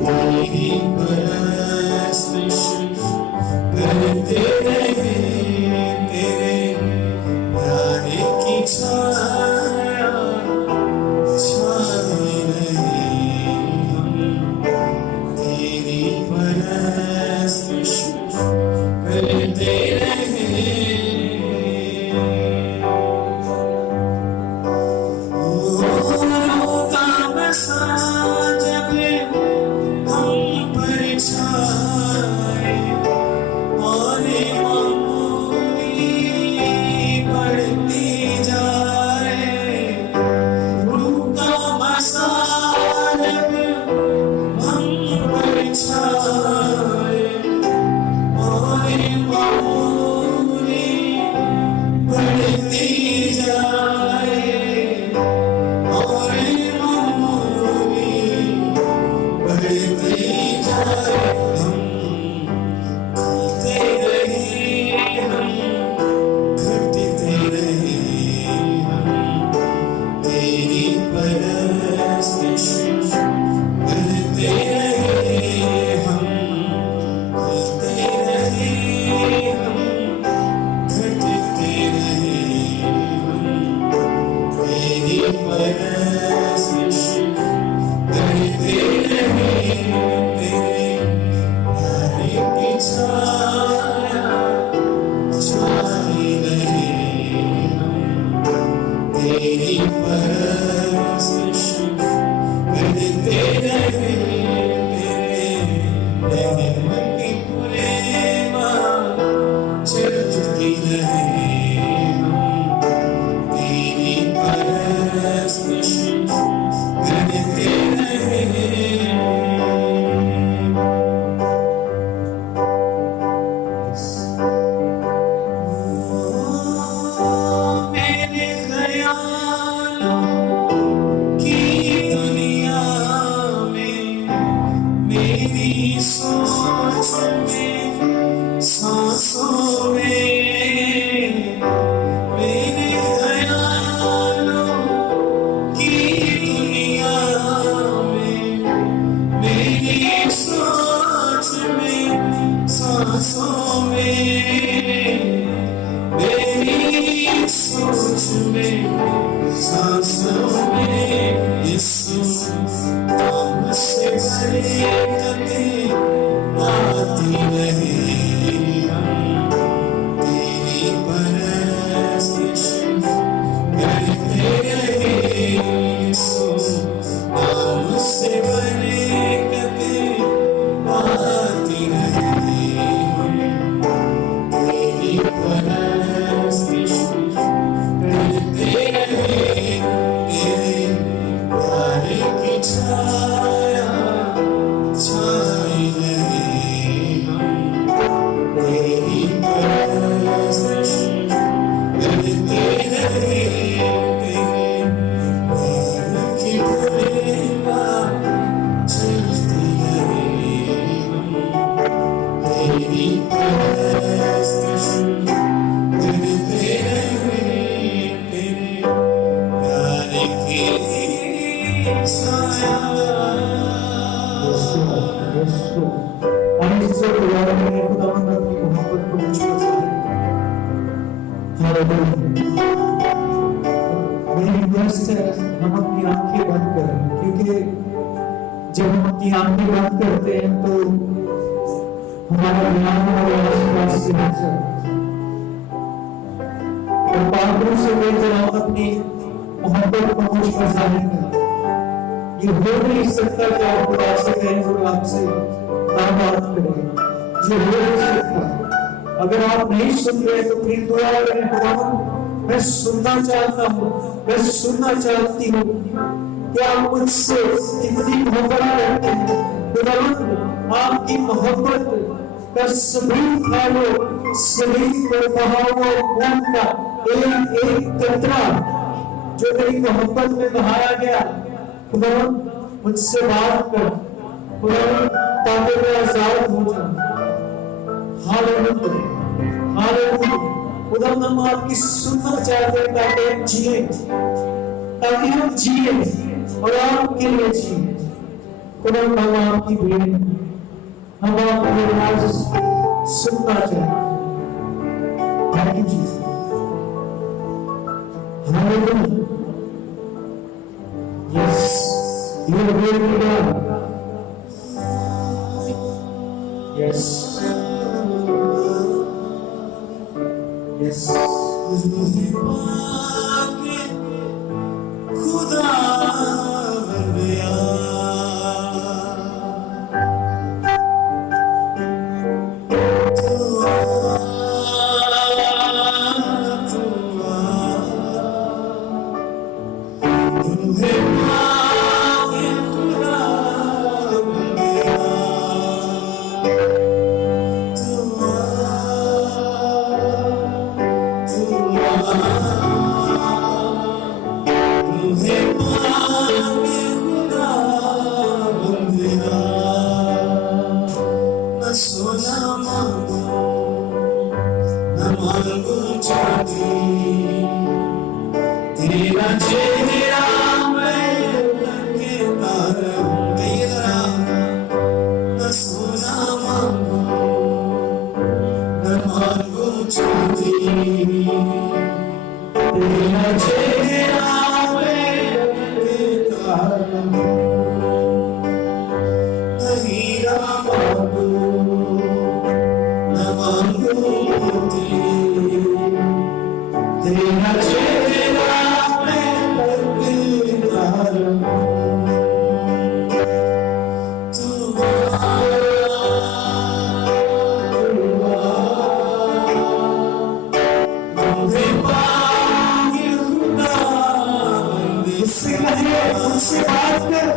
तेरी परस्तिश करते रहे, तेरे प्यारे की छाया छाए रहे हम। तेरी परस्तिश करते रहे। नूरों का बसा जब हम पर छाए, और मामूली बढ़ती जाए। रूह का बसा जब हम पर छाए, और मामूली बढ़ती जाए, और मामूली बढ़ती जाए। हम खिलते रहे, हम घटते रहे हम। तेरी परस्तिश करते रहे हम, खिलते रहे हम, घटते रहे हम। तेरी परस्तिश करते रहे, तेरे प्यारे की छाया छाए रहे हम। तेरी परस्तिश करते रहे, तेरे रहम की प्रेमा चलती रहे हम। तेरी परस्तिश करते रहे। मेरे ख्यालों की दुनिया में, मेरी सोच में, सांसों में। मेरे ख्यालों की दुनिया में, मेरी सोच में, सांसों में। मेरी सोच में, सांसों में। यीशु नाम से बरकतें आती रहे हम। तेरी परस्तिश करते रहे। यीशु नाम से बरकतें आती रहे हम। तेरी परस्तिश करते रहे, तेरे प्यारे की छाया छाए रहे हम। तेरी परस्तिश करते रहे, तेरे प्यार की प्रेमा चलती रहे हम। तेरी परस्तिश करते रहे, तेरे प्यारे की छाया। हम इससे गुजारा करें खुदावंद अपनी मोहब्बत को मुझ पर जाहिर कर। हालेलुया। मेरी रिक्वेस्ट है हम अपनी आंखें बंद करें, क्योंकि जब हम अपनी आंखें बंद करते हैं तो हमारा ध्यान हमारे आसपास से हट जाता है। और पापों से लेकर हम अपनी मोहब्बत को मुझ पर जाहिर करें। ये हो नहीं सकता कि आप खुदा से कहें और आपसे ना बात करें। ये हो नहीं सकता। अगर आप नहीं सुन रहे तो फिर दुआ करें, खुदावंद मैं सुनना चाहता हूँ, मैं सुनना चाहती हूँ कि आप मुझसे कितनी मोहब्बत करते हैं। खुदावंद आपकी मोहब्बत का सबूत था वो सलीब पर बहा हुआ खून का एक एक कतरा जो तेरी मोहब्बत में बहाया गया। खुदावंद मुझसे बात कर खुदावंद, ताकि मैं आजाद हो जाऊं। Hallelujah, hallelujah. खुदावंद हम आपकी सुनना चाहते हैं ताकि हम जिए, ताकि हम जिए और आपके लिए जिए। खुदा हम आपकी भीड़ हैं, हम आपकी आवाज सुनना चाहते हैं। Thank you Jesus. Hallelujah. Yes, you are very good. Yes, yes. खुदा बंदिया तेरा चेहरा मैं करके तारूं, तेरा न सोना मांगू न मांगू चांदी, तेरा चेहरा मैं करके तारूं, न हीरा मांगू न मांगू मोती, तेरा चेहरा मैं करके तारूं, तू मुझे पाए खुदा बंदे, उससे कहिए, उनसे बात कर।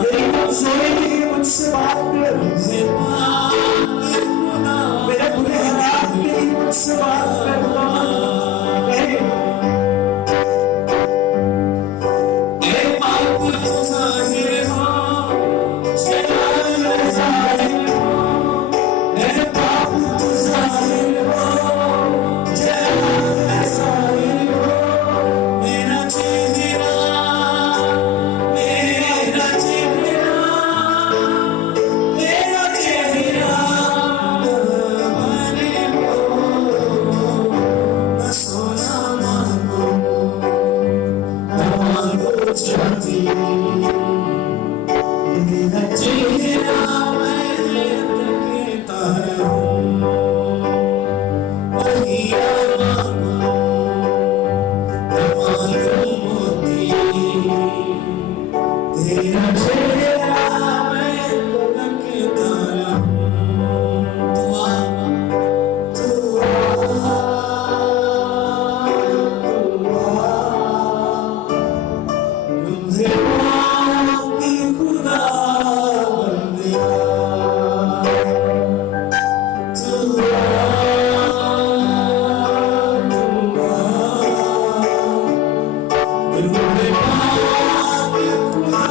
मेरी कमजोरी के लिए मुझसे बात कर। मेरे बुरे हालात के लिए मुझसे बात कर। कहे, ए पाप तू जाहिर हो, जलाल जाहिर हो, ए पाप तू जाहिर हो, जलाल जाहिर हो, मेरा चेहरा मेरा चेहरा मेरा चेहरा बने हो, न सोना मांगो न मांगो चांदी, मेरा चेहरा मैं करके तारूं, हीरा मांगो न मांगो मोती, तेरा चेहरा मैं करके तारूं, तू आ मुझे पाके खुदा बंदिया, तू आ मुझे पाके खुदा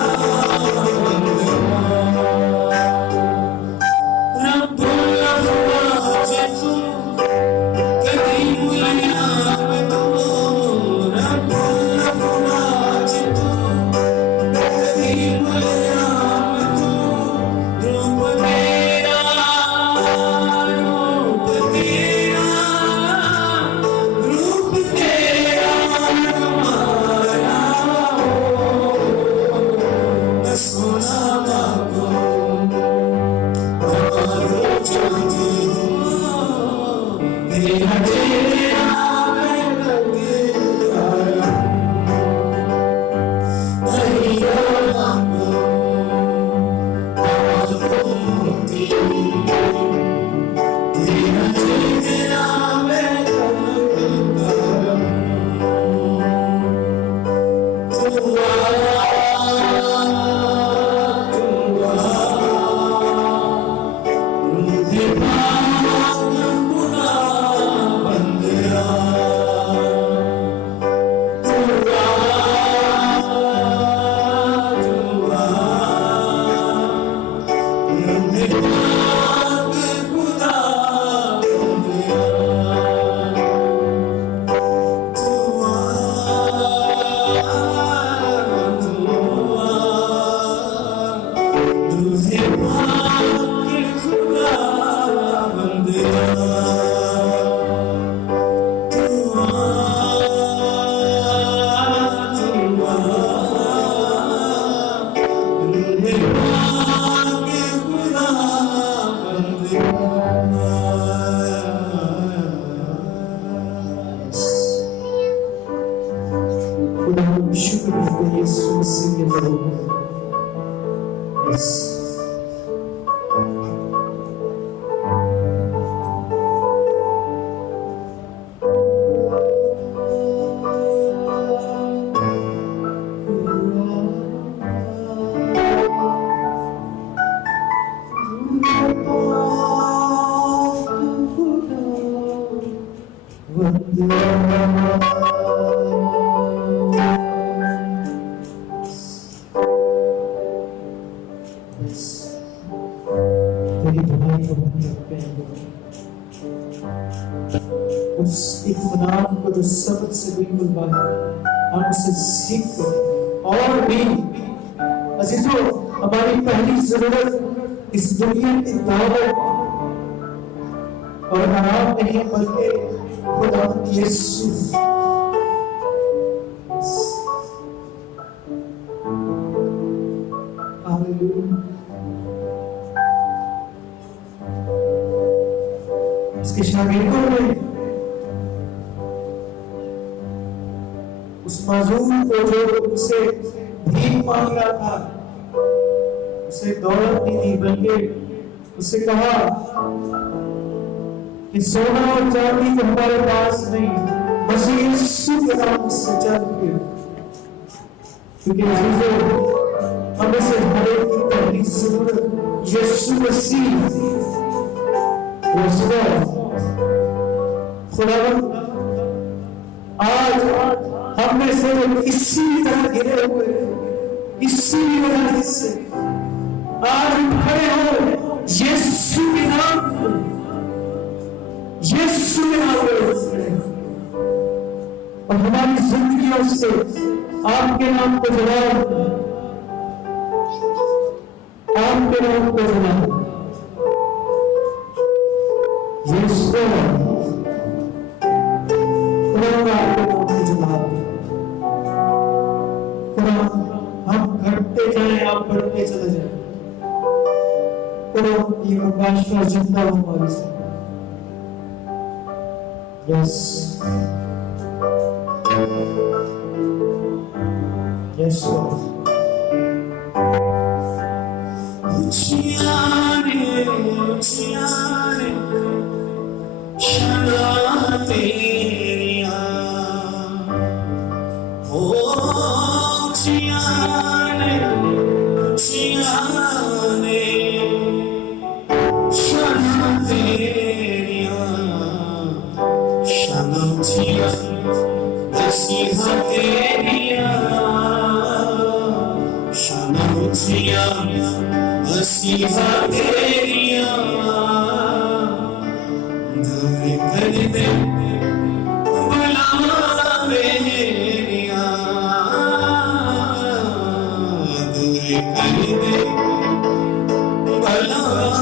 बंदिया, रब्बुल अफ़वाज तू कदीम अय्याम तू, रब्बुल अफ़वाज तू कदीम अय्याम तू, रूप तेरा रूप तेरा रूप तेरा हमारा न सोना मांगो न मांगो चांदी, तेरा चेहरा मैं करके तारूं, न हीरा मांगो न मांगो मोती, तेरा चेहरा मैं करके तारूं, तू आ मुझे पाके खुदा बंदिया, तू आ मुझे पाके खुदा बंदिया, तू आ करते हैं यीशु मसीह के नाम में। यस तेरी दुआएं को हम रखते हैं। उस इत्मीनान को जो सबक से बिल्कुल बाहर हम उसे सीख कर और भी अजीजों, हमारी पहली जरूरत इस दुनिया की दावत और आराम नहीं बल्कि खुदा यीशु। हालेलुया। उसके शागिर्दों ने उस माजूम को जो उससे भीख मांग रहा था, उसे दौलत नहीं दी बल्कि उससे कहा कि सोना और चांदी तो हमारे पास नहीं, बस यीशु के नाम से चल के। क्योंकि अजीजों, हमें से हर एक की पहली जरूरत यीशु मसीह खुदावंद। आज हम में से इसी तरह गिरे हुए, इसी वजह से आज हम खड़े हो यीशु के नाम में, यीशु के नाम में, और हमारी जिंदगियों से आपके नाम को जलाओ, आपके नाम को जलाओ। यीशु हम घटते जाए, आप बढ़ते चले जाए। ये बादशाह जिंदा हो हमारे से। यस यस उचियाने शना तेरिया ओ उचियाने शना तेरिया शना उचिया मसीहा तेरिया शना उचिया मसीहा तेरिया दूर कर दे बुलावे मेरिया, दूर कर दे बुलावे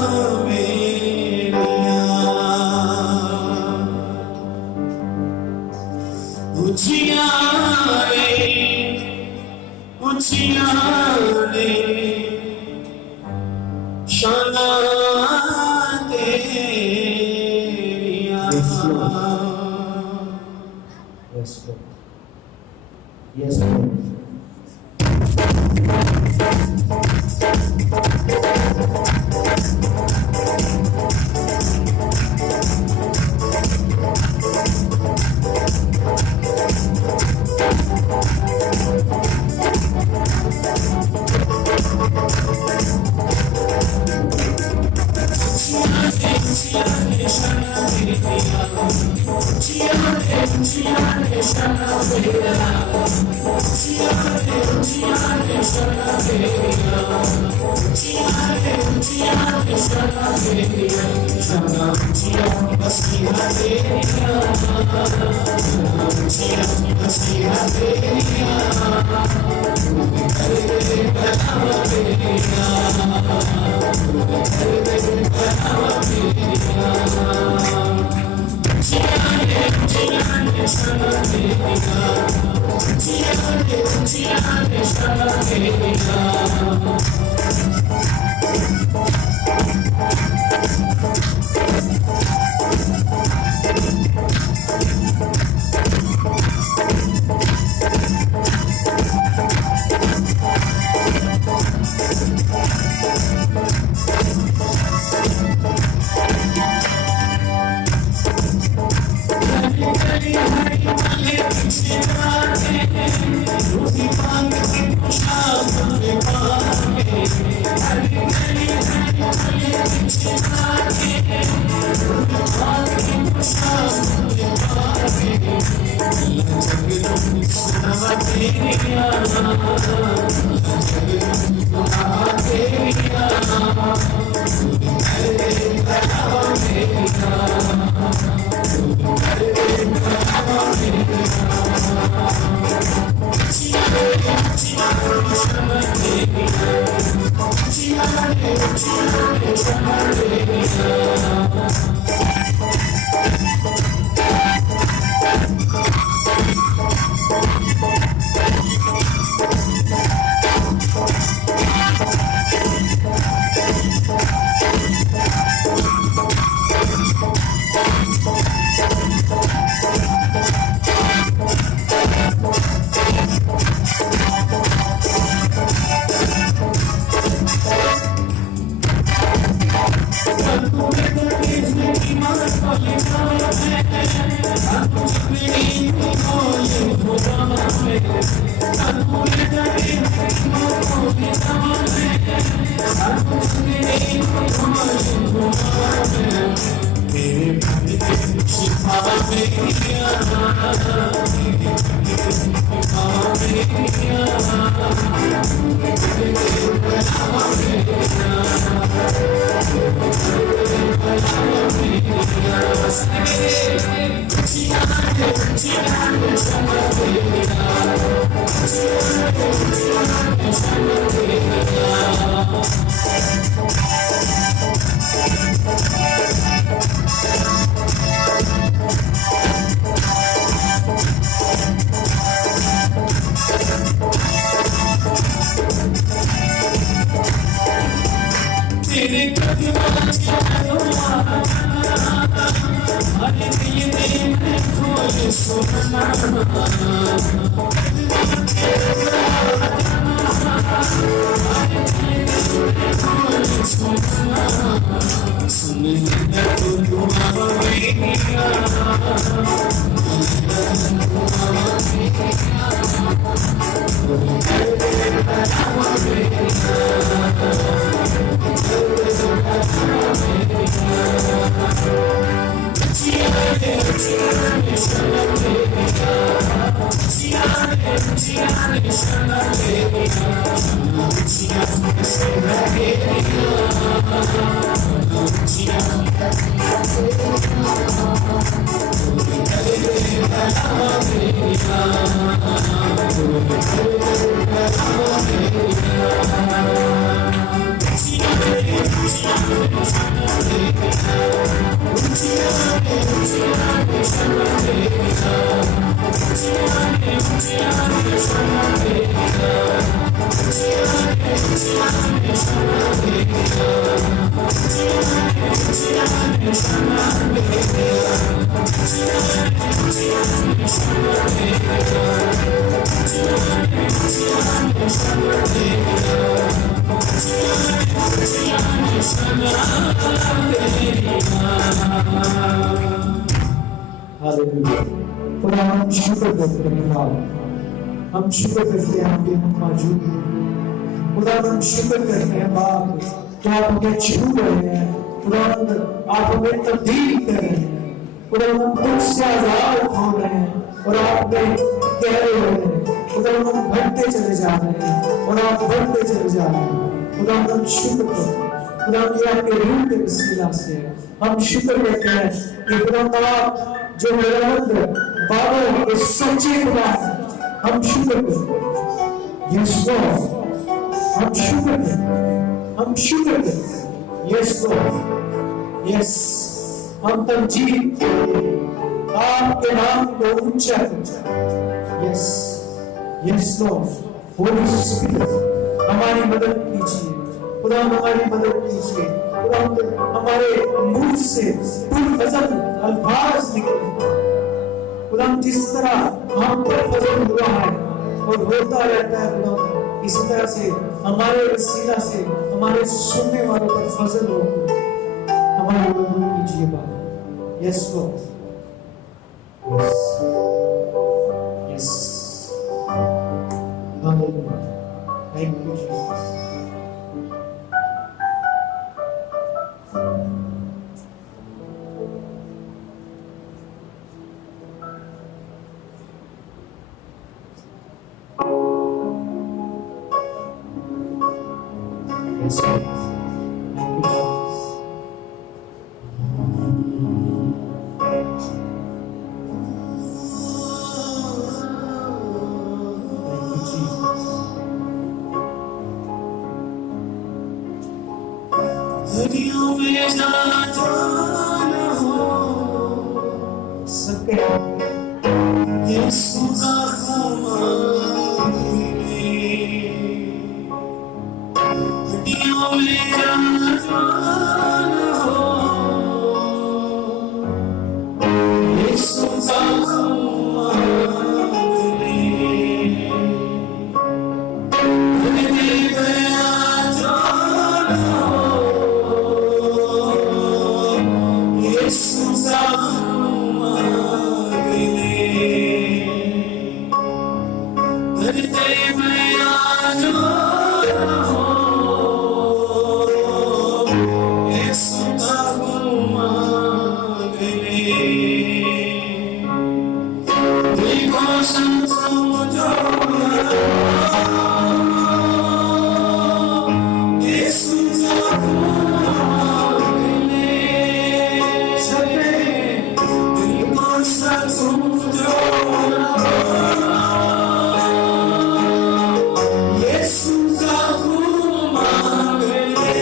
मेरिया। उचियाने शना तेरिया। Yes, Lord. Yes, Lord. Hallelujah. खुदा हम शुक्र करते हैं बाप, हम शुक्र करते हैं आपके मौजूद हैं। खुदा हम शुक्र करते हैं बाप कि आप हमें छू रहे हैं। खुदा आप हमें तब्दील कर रहे हैं। खुदा हम तुझसे आजाद हो रहे हैं और आप में कह रहे हैं। खुदा हम बढ़ते चले जा रहे हैं और आप बढ़ते चले जा रहे हैं। खुदा हम शुक्र करते हैं। खुदा ये आपके रूह के वसीला से हम शुक्र करते हैं कि खुदा आप जो रहमत बादों के सच्चे खुदा हैं, हम शुक्र करते हैं। यस लॉर्ड, हम शुक्र करते हैं। हम शुक्र करते हैं। यस लॉर्ड, यस, हम तमजीद करते हैं, आपके नाम को ऊंचा करते हैं। Yes, yes Lord, Holi spirit हमारी मदद कीजिए। खुदा हमारी मदद कीजिए। खुदा हमारे मुंह से फजल अल्फाज निकले। खुदा जिस तरह हम पर फजल हुआ है और होता रहता है, खुदा इसी तरह से हमारे वसीला से हमारे सुनने वालों पर फजल हो। हमारी मदद कीजिए बाबा। Yes Lord, yes, hallelujah, thank you Jesus. Yes, Lord. Thank you, Lord. नदियों में जहाँ जाना हो सबके यीशु का खून मिले। नदियों में जहाँ जाना हो यीशु का खून मिले। नदी गया जाना हो यीशु का खून मिले। नदी गया जाना हो यीशु का खून मिले। देखो संतों जो यीशु का खून मिले। सबने देखो संतों जो यीशु का खून मिले।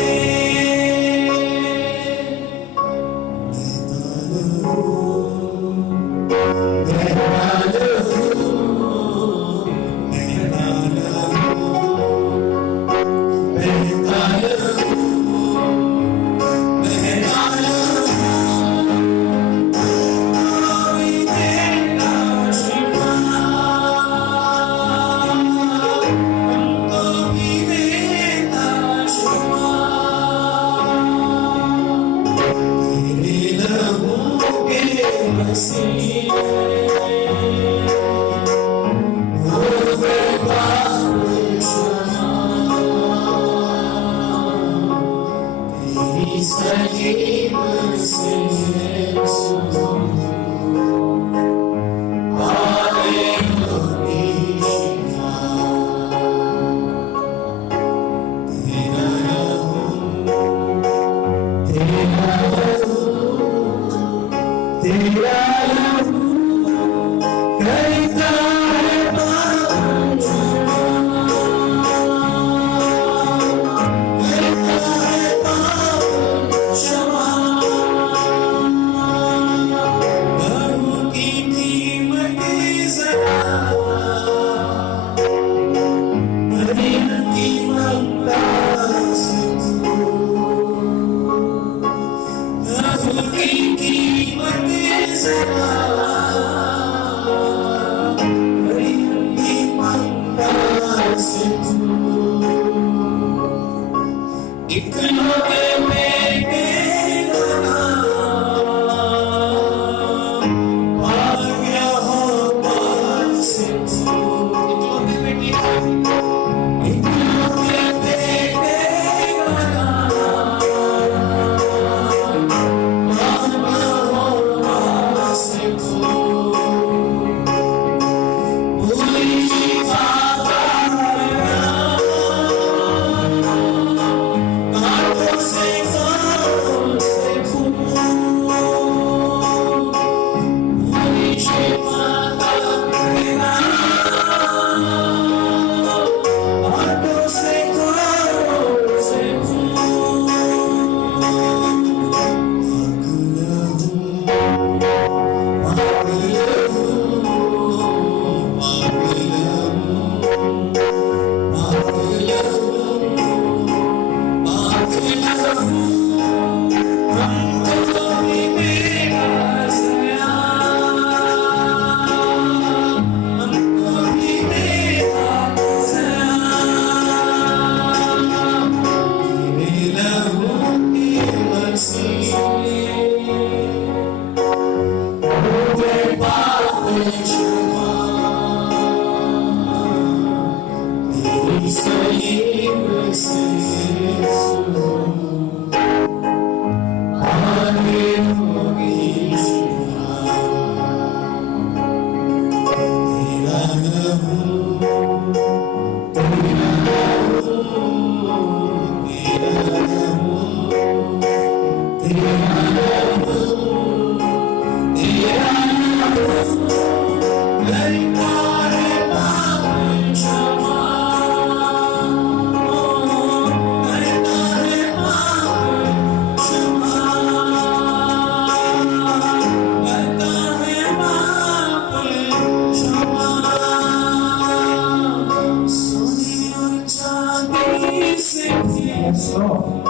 Yes, Lord.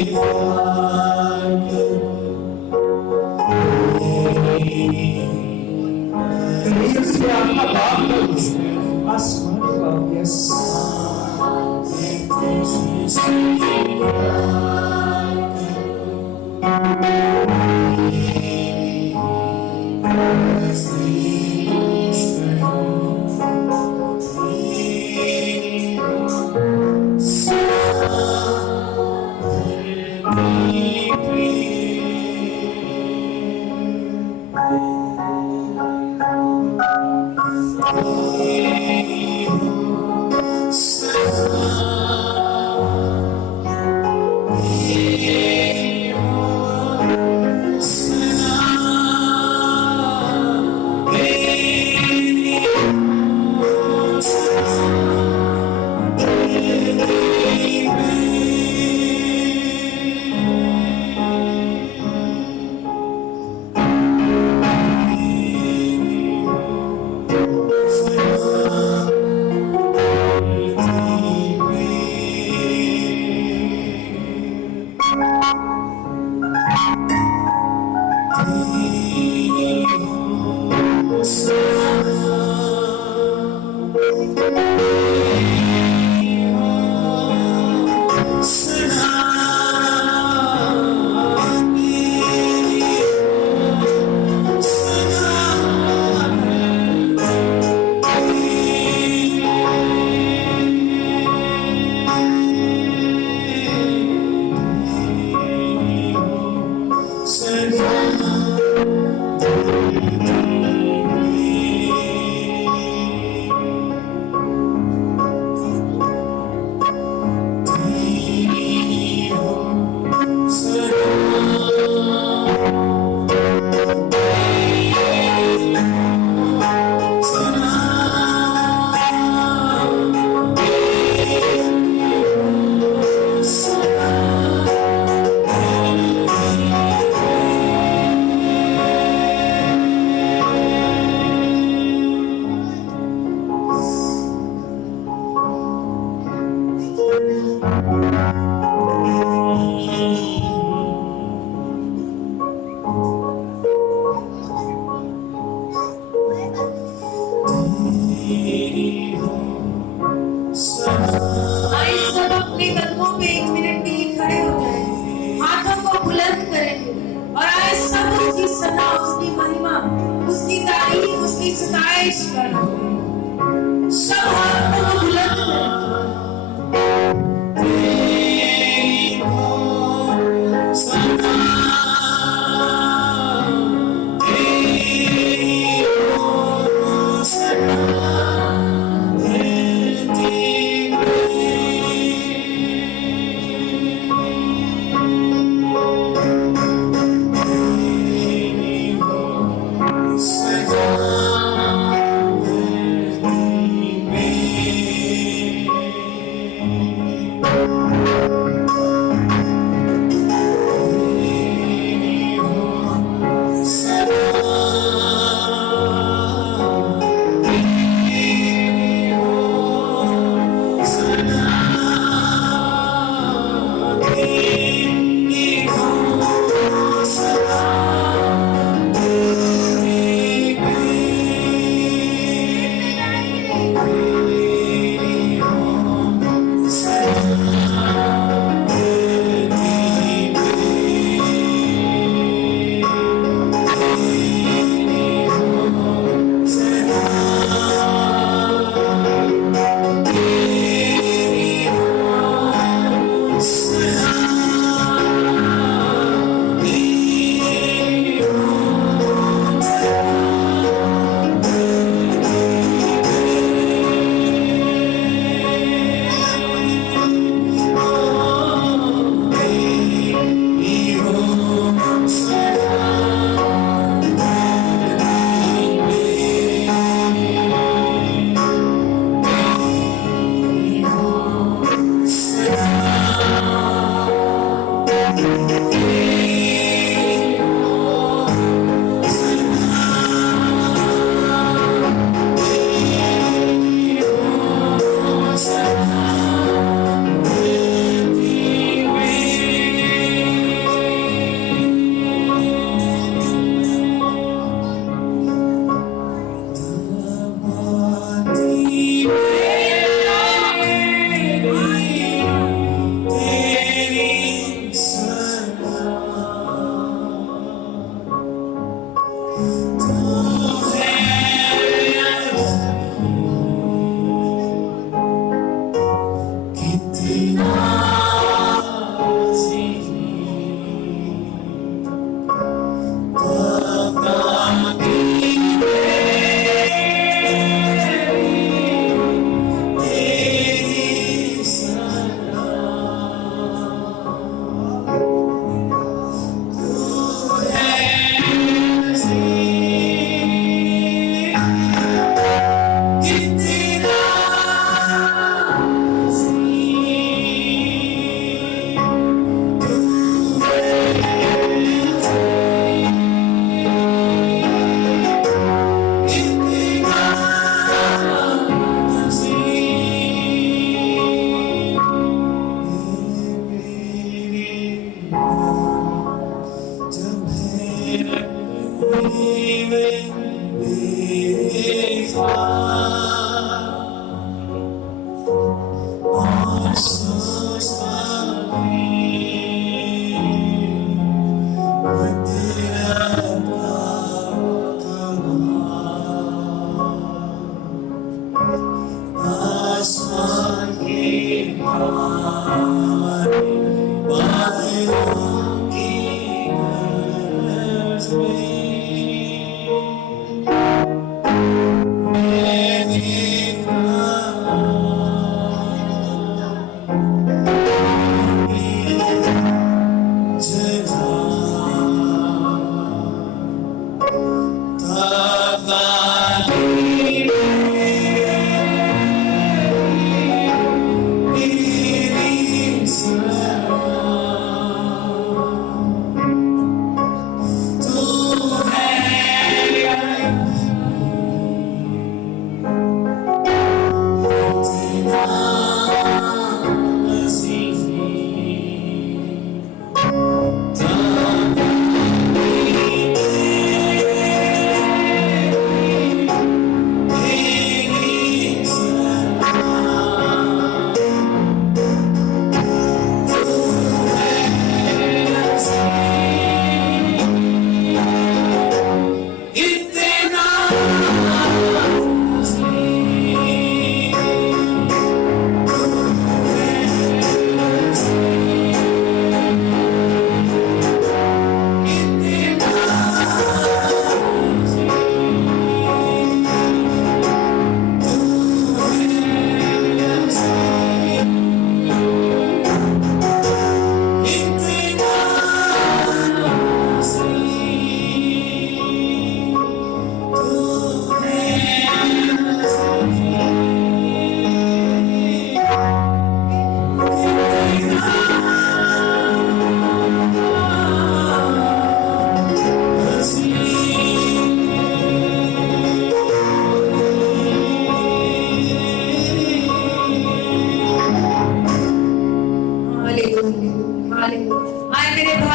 कहीं से आपका बाप का आसमानी बाप यस आइए सब अपने कदमों पे 1 मिनट के लिए खड़े हो जाएं, हाथों को बुलंद करेंगे और आए सब उसकी सना, उसकी महिमा, उसकी तारीफ, उसकी सताइश करेंगे। सब हाथों को बुलंद करें।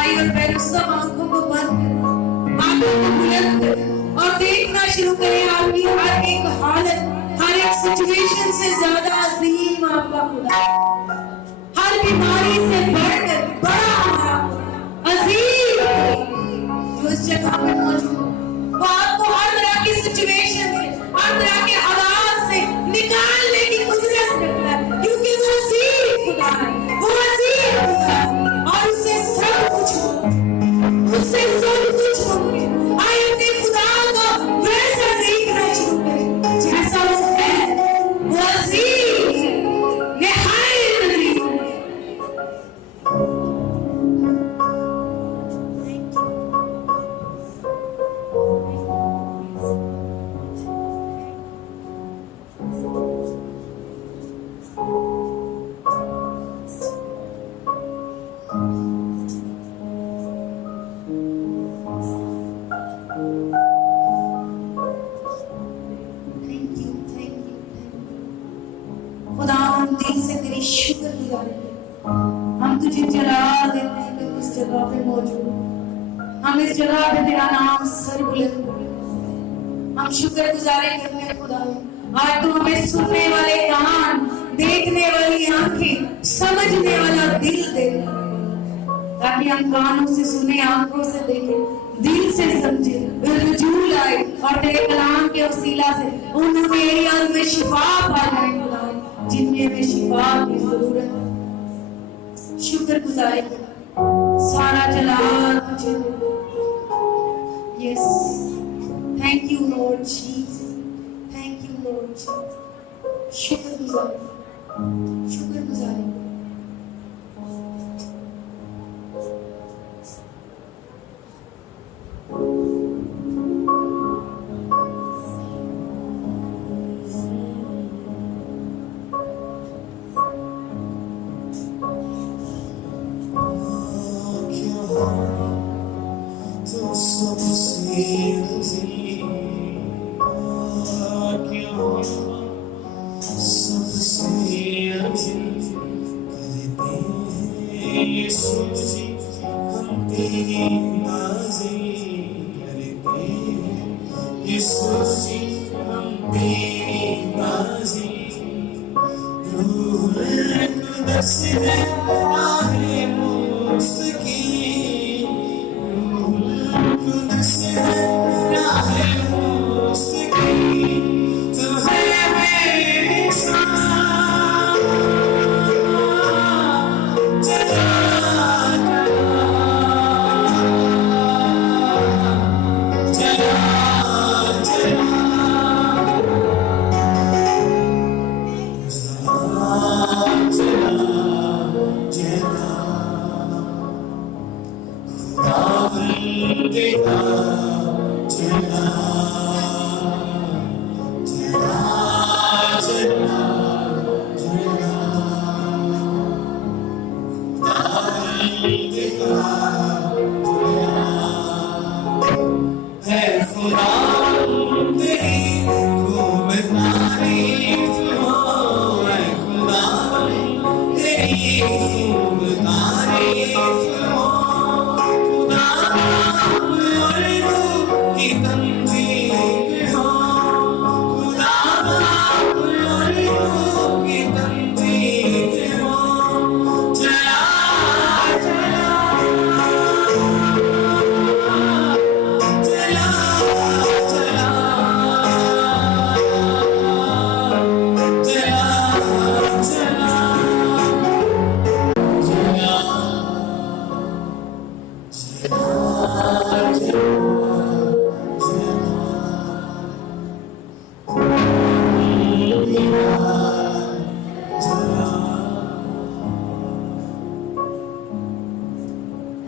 भाई और बहनों सब आंखों को बंद करें, आंखों को बुलंद करें और देखना शुरू करें आपकी हर एक हालत, हर एक सिचुएशन से ज्यादा अजीम आपका खुदा, हर बीमारी से बढ़कर बड़ा हमारा अजीम जो इस जगह पे मौजूद है। वो आपको हर तरह की सिचुएशन से, हर तरह के हालात से निकालने की कुदरत रखता है, क्योंकि वो अजीम खुदा है, वो अजीम खुदा है और उससे सब कुछ हो, उससे सब कुछ होंगे। आइए अपने खुदा को वैसा देखना शुरू करें जैसा वो है, वो अजीम है, निहायत अजीम है। Thank you, thank you, thank you। खुदा हम दिल से तेरी शुक्रगुजार हैं, हम तुझे जला देते हैं कि इस जगह पे मौजूद है। हम इस जगह पे तेरा नाम सर बुलंद करें, हम शुक्रगुजारी करते हैं खुदा। आज तू हमें सुनने वाले कान, देखने वाली आंखें, समझने वाला दिल दे, ताकि हम कानों से सुने, आंखों से देखें, दिल से समझे, रजूल आए और तेरे कलाम के वसीला से उन्होंने एरियाज में शिफा पा जाए खुदा, जिनमें हमें शिफा की जरूरत है। शुक्रगुजारी सारा जलाल तुझे। Yes, thank you Lord Jesus, thank you Lord Jesus. शुक्रगुजारी, शुक्रगुजारी।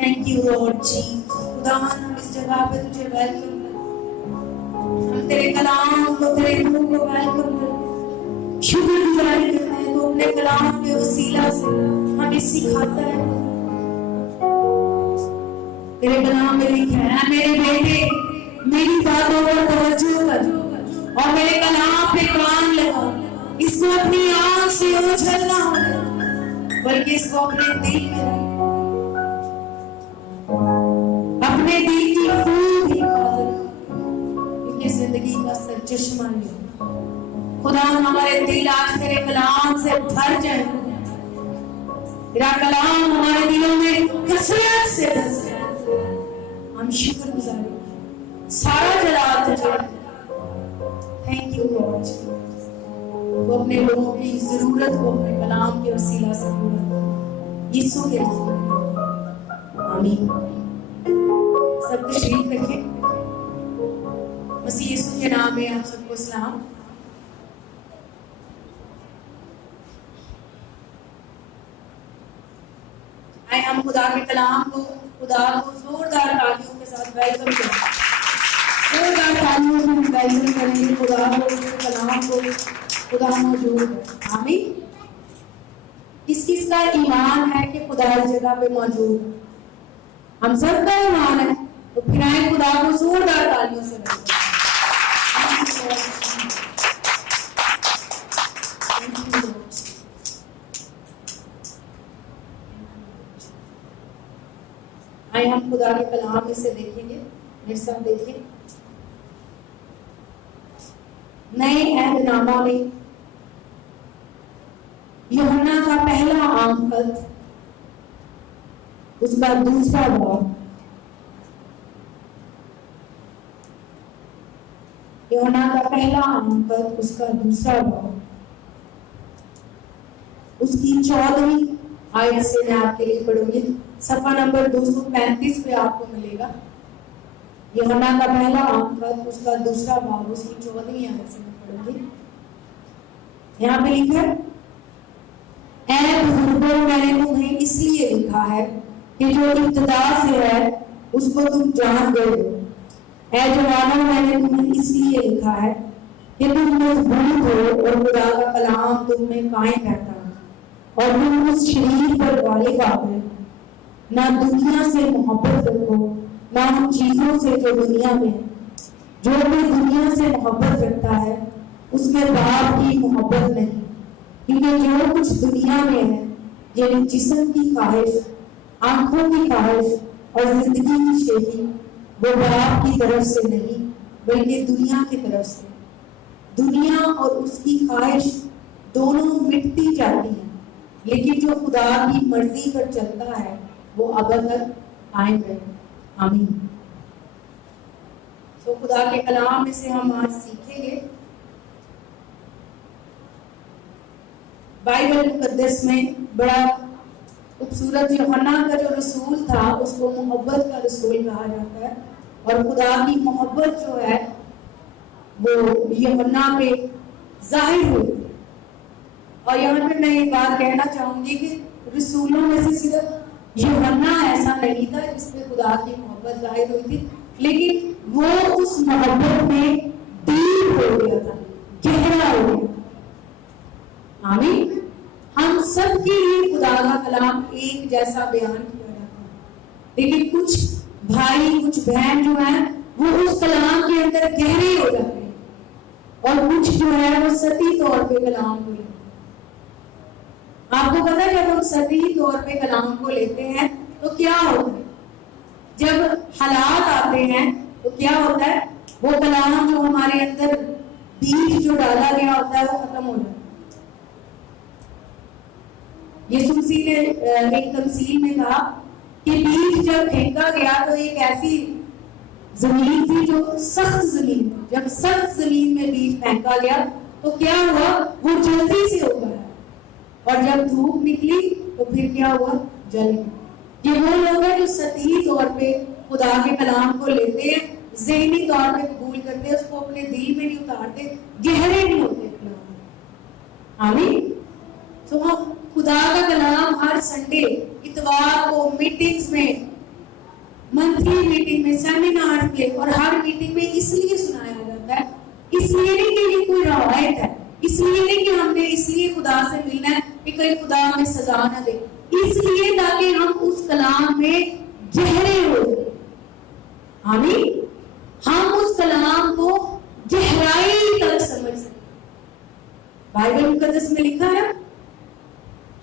Thank you Lord ji. खुदावन हम इस जगह पे तुझे वेलकम करते हैं, हम तेरे कलाम को, तेरे रूह को वेलकम करते हैं, शुक्रगुजारी करते हैं। तो अपने कलाम के वसीला से हमें सिखाता है। तेरे कलाम में लिखा है, मेरे बेटे मेरी बातों पर तवज्जो कर और मेरे कलाम पे कान लगा। इसको अपनी आंख से ओझल ना हो, बल्कि इसको अपने दिल में रख। अपने दिल की खूब हिफाजत कर, क्योंकि जिंदगी का सरचश्मा है। खुदा हमारे दिल आज तेरे कलाम से भर जाए, तेरा कलाम हमारे दिलों में कसरत से बस जाए। हम शुक्र गुजारी, सारा जलाल तुझे। Thank you Lord. वो अपने लोगों की जरूरत को अपने कलाम के वसीला से पूरा कर, यीशु के आमीन। सब तशरीफ रखें। मसीह यीशु के नाम में आप सबको सलाम। आए हम खुदा के कलाम को, खुदा को जोरदार तालियों के साथ वेलकम करें। जोरदार तालियों से हम वेलकम करेंगे खुदा को, उसके कलाम को। खुदा मौजूद है। आमीन। किस किस का ईमान है कि खुदा इस जगह पे मौजूद है? हम सब का ईमान है, तो फिर आए खुदा को जोरदार तालियों से वेलकम। आए हम खुदा के कलाम में से देखेंगे, मेरे साथ देखें। नए अहदनामा में यूहन्ना का पहला आम खत, उसका दूसरा बाब। यूहन्ना का पहला आम खत, उसका दूसरा बाब, उसकी 14वीं आयत से मैं आपके लिए पढ़ूंगी। सफा नंबर 235 पे आपको मिलेगा। यूहन्ना का पहला आम खत, उसका दूसरा बाब, उसकी 14वीं आयत से मैं पढ़ूंगी। यहाँ पे लिखा है, ऐ बुजुर्गों, मैंने तुम्हें इसलिए लिखा है कि जो इब्तिदा से है उसको तुम जान गए हो। ऐ जवानों, मैंने तुम्हें इसलिए लिखा है कि तुम मजबूत हो और खुदा का कलाम तुम में कायम रहता है और तुम उस शरीर पर गालिब आ गए। ना दुनिया से मोहब्बत रखो, ना उन चीजों से जो दुनिया में है। जो भी दुनिया से मोहब्बत रखता है उसमें बाप की मोहब्बत नहीं, क्योंकि जो कुछ दुनिया में है, ये जिस्म की ख्वाहिश, आंखों की ख्वाहिश और जिंदगी की शेखी, वो बाप की तरफ से नहीं बल्कि दुनिया की तरफ से। दुनिया और उसकी ख्वाहिश दोनों मिटती जाती हैं, लेकिन जो खुदा की मर्जी पर चलता है वो अबद तक कायम रहे। आमीन। तो खुदा के कलाम में से हम आज सीखेंगे। बाइबल मुकद्दस में बड़ा खूबसूरत यूहन्ना का जो रसूल था उसको मोहब्बत का रसूल कहा जाता है, और खुदा की मोहब्बत जो है वो यूहन्ना पे जाहिर हुई। और यहाँ पे मैं एक बात कहना चाहूंगी कि रसूलों में से सिर्फ यूहन्ना ऐसा नहीं था जिसपे खुदा की मोहब्बत जाहिर हुई थी, लेकिन वो उस मोहब्बत में डीप हो गया था, गहरा हो गया। आमीन। हम सब के लिए खुदा का कलाम एक जैसा बयान किया जाता है, लेकिन कुछ भाई, कुछ बहन जो है वो उस कलाम के अंदर गहरे हो जाते हैं, और कुछ जो है वो सतही तौर पे कलाम को लेते हैं। आपको पता है जब हम सतही तौर पे कलाम को लेते हैं तो क्या होता है? जब हालात आते हैं तो क्या होता है? वो कलाम जो हमारे अंदर बीज जो डाला गया होता है वो खत्म हो जाता है। यीशु मसीह ने एक तमसील में कहा कि बीज जब फेंका गया तो एक ऐसी जमीन थी जो सख्त जमीन थी। जब सख्त जमीन में बीज फेंका गया तो क्या हुआ? वो जल्दी से उग गया, और जब धूप निकली तो फिर क्या हुआ? जल गया। ये वो लोग हैं जो सतही तौर पे खुदा के कलाम को लेते हैं, ज़हनी तौर पे कबूल करते हैं, उसको अपने दिल में नहीं उतारते, गहरे नहीं होते कलाम। आमीन। तो हम खुदा का कलाम हर संडे, इतवार को मीटिंग्स में, मंथली मीटिंग में, सेमिनार में और हर मीटिंग में इसलिए सुनाया जाता है, इसलिए नहीं कि ये कोई रवायत है, इसलिए नहीं कि हमने इसलिए खुदा से मिलना है कि कहीं खुदा हमें सजा ना दे, इसलिए ताकि हम उस कलाम में गहरे हो। आमीन। हम उस कलाम को गहराई तक समझ सकें। बाइबल मुकद्दस में लिखा है,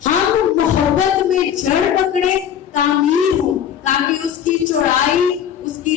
हम मोहब्बत में जड़ पकड़े तामीर हो, ताकि उसकी चौड़ाई, उसकी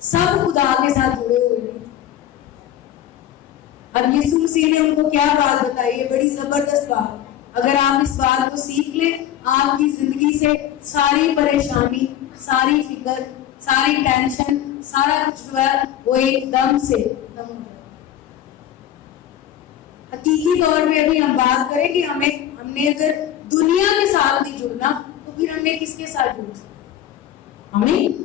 सब खुदा के साथ जुड़े हुए हैं। अब यीशु मसीह ने उनको क्या बात बताई है, बड़ी जबरदस्त बात। अगर आप इस बात को सीख लें, आपकी जिंदगी से सारी परेशानी, सारी फिक्र, सारी टेंशन, सारा कुछ जो है वो एकदम से खत्म हो जाए। हकीकी तौर पे अभी हम बात करें कि हमने अगर दुनिया के साथ नहीं जुड़ना तो फिर हमने किसके साथ जुड़ सकते? हमें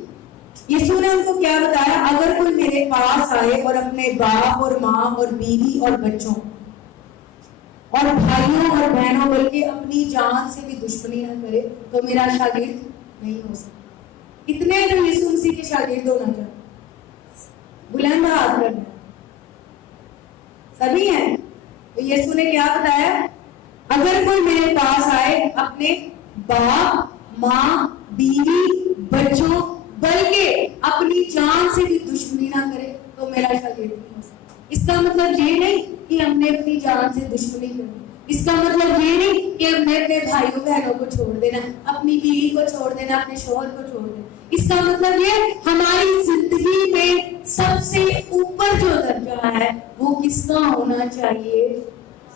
यीशु ने उनको क्या बताया, अगर कोई मेरे पास आए और अपने बाप और माँ और बीवी और बच्चों और भाइयों और बहनों बल्कि अपनी जान से भी दुश्मनी न करे तो मेरा शागिर्द नहीं हो सकता। कितने जो यीशु मसीह के शागिर्द होना चाहते? बुलंद हाथ करना, सभी हैं। तो यीशु ने क्या बताया, अगर कोई मेरे पास आए अपने बाप, माँ, बीवी, बच्चों बल्कि अपनी जान से भी दुश्मनी ना करे तो मेरा शागिर्द नहीं हो सकता। इसका मतलब ये नहीं कि हमने अपनी जान से दुश्मनी करनी, इसका मतलब ये नहीं कि हमने अपने भाइयों बहनों को छोड़ देना, अपनी बीवी को छोड़ देना, अपने शौहर को छोड़ देना। इसका मतलब ये हमारी जिंदगी में सबसे ऊपर जो दर्जा है वो किसका होना चाहिए?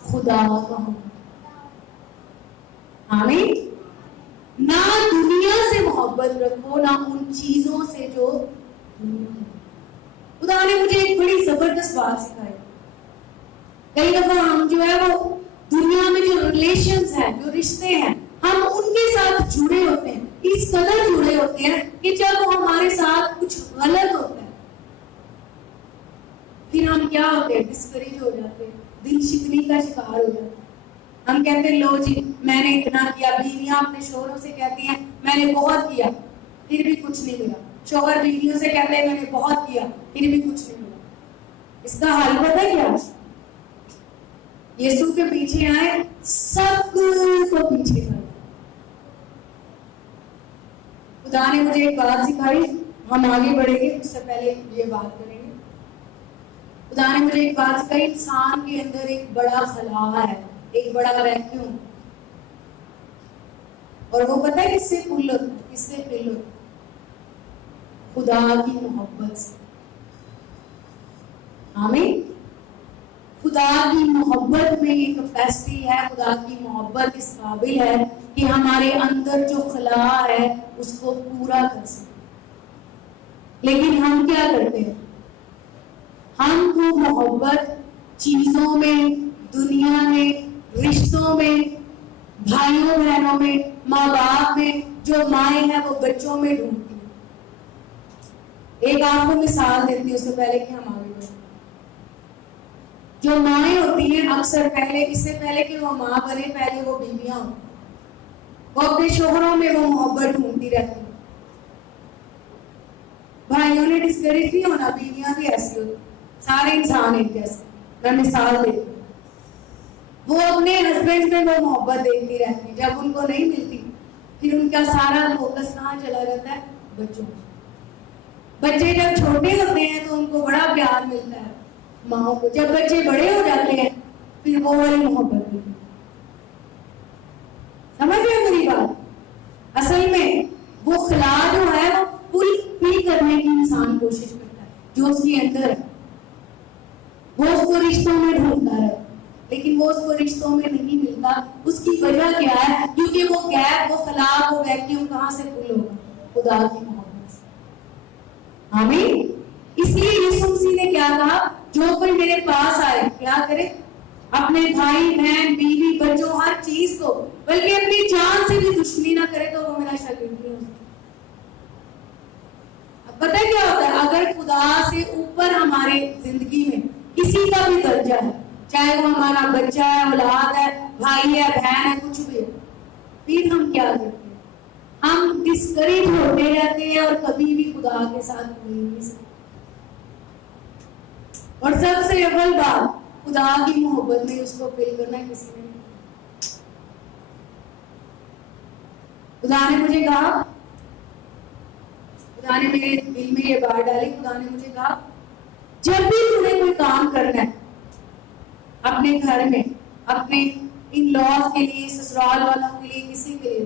खुदा का होना। आमीन। ना दुनिया से मोहब्बत रखो, ना उन चीजों से जो खुदा ने मुझे एक बड़ी जबरदस्त बात सिखाई। कई दफा हम जो है वो दुनिया में जो रिलेशंस हैं, जो रिश्ते हैं, हम उनके साथ जुड़े होते हैं, इस कदर जुड़े होते हैं कि जब वो हमारे साथ कुछ गलत होता है फिर हम क्या होते हैं? डिस्करेज हो जाते हैं, दिल शिकनी का शिकार हो जाते हैं। हम कहते हैं लो जी मैंने इतना किया। बीवियां अपने शोहरों से कहती हैं मैंने बहुत किया फिर भी कुछ नहीं मिला। शोहर बीवियों से कहते हैं मैंने बहुत किया फिर भी कुछ नहीं मिला। इसका हल पता है क्या? यीशु के पीछे आए, सब को पीछे कर। खुदा ने मुझे एक बात सिखाई, हम आगे बढ़ेंगे उससे पहले ये बात करेंगे। खुदा ने मुझे एक बात सिखाई, इंसान के अंदर एक बड़ा खला है, एक बड़ा वैक्यूम, और वो पता है किससे फुल होता है? किससे फिल होता है? खुदा की मोहब्बत से। आमीन। खुदा की मोहब्बत में ये कैपेसिटी है, खुदा की मोहब्बत इस काबिल है कि हमारे अंदर जो खला है उसको पूरा कर सके। लेकिन हम क्या करते हैं? हम वो मोहब्बत चीजों में, दुनिया में, रिश्तों में, भाइयों बहनों में, माँ बाप में, जो माएँ हैं वो बच्चों में ढूंढती है। एक आपको मिसाल देती हूँ उससे पहले कि हम आगे बढ़ें। जो माएँ होती हैं अक्सर पहले, इससे पहले कि वो माँ बने, पहले वो बीवियां होती, वो अपने शोहरों में वो मोहब्बत ढूंढती रहती है। भाइयों ने डिस्करेज नहीं होना, बीवियां भी ऐसी होती, सारे इंसान एक जैसे। मैं मिसाल देती हूँ, वो अपने हस्बैंड में वो मोहब्बत देखती रहती, जब उनको नहीं मिलती फिर उनका सारा फोकस कहाँ चला जाता है? बच्चों। बच्चे जब छोटे होते हैं तो उनको बड़ा प्यार मिलता है माँ को, जब बच्चे बड़े हो जाते हैं फिर वो वाली मोहब्बत मिलती है। समझ रहे हो मेरी बात? असल में वो खला जो है वो फुल करने की इंसान कोशिश करता है, जो उसके अंदर है वो उसको रिश्तों में ढूंढता है, लेकिन वो उसको रिश्तों में नहीं मिलता। उसकी वजह क्या है? क्योंकि वो गैप, वो खला, वो वैक्यूम कहाँ से फुल होगा? खुदा की मोहब्बत से। आमीन। इसलिए यीशु मसीह ने क्या कहा, जो कोई मेरे पास आए क्या करे? अपने भाई बहन बीवी बच्चों हर चीज को, बल्कि अपनी जान से भी दुश्मनी ना करे तो वो मेरा शागिर्द नहीं हो सकता। अब पता है क्या होता है? अगर खुदा से ऊपर हमारे जिंदगी में किसी का भी दर्जा है, चाहे वो हमारा बच्चा है, औलाद है, भाई है, बहन है, कुछ भी है, फिर हम क्या करते हैं? हम डिस्करेज होते रहते हैं और कभी भी खुदा के साथ मिल नहीं सकते। और सबसे अव्वल बात, खुदा की मोहब्बत में उसको फील करना किसी ने नहीं। खुदा ने मुझे कहा, खुदा ने मेरे दिल में ये बात डाली, खुदा ने मुझे कहा जब भी तुम्हें कोई काम करना है अपने घर में, अपने इन लॉज के लिए, ससुराल वालों के लिए, किसी के लिए,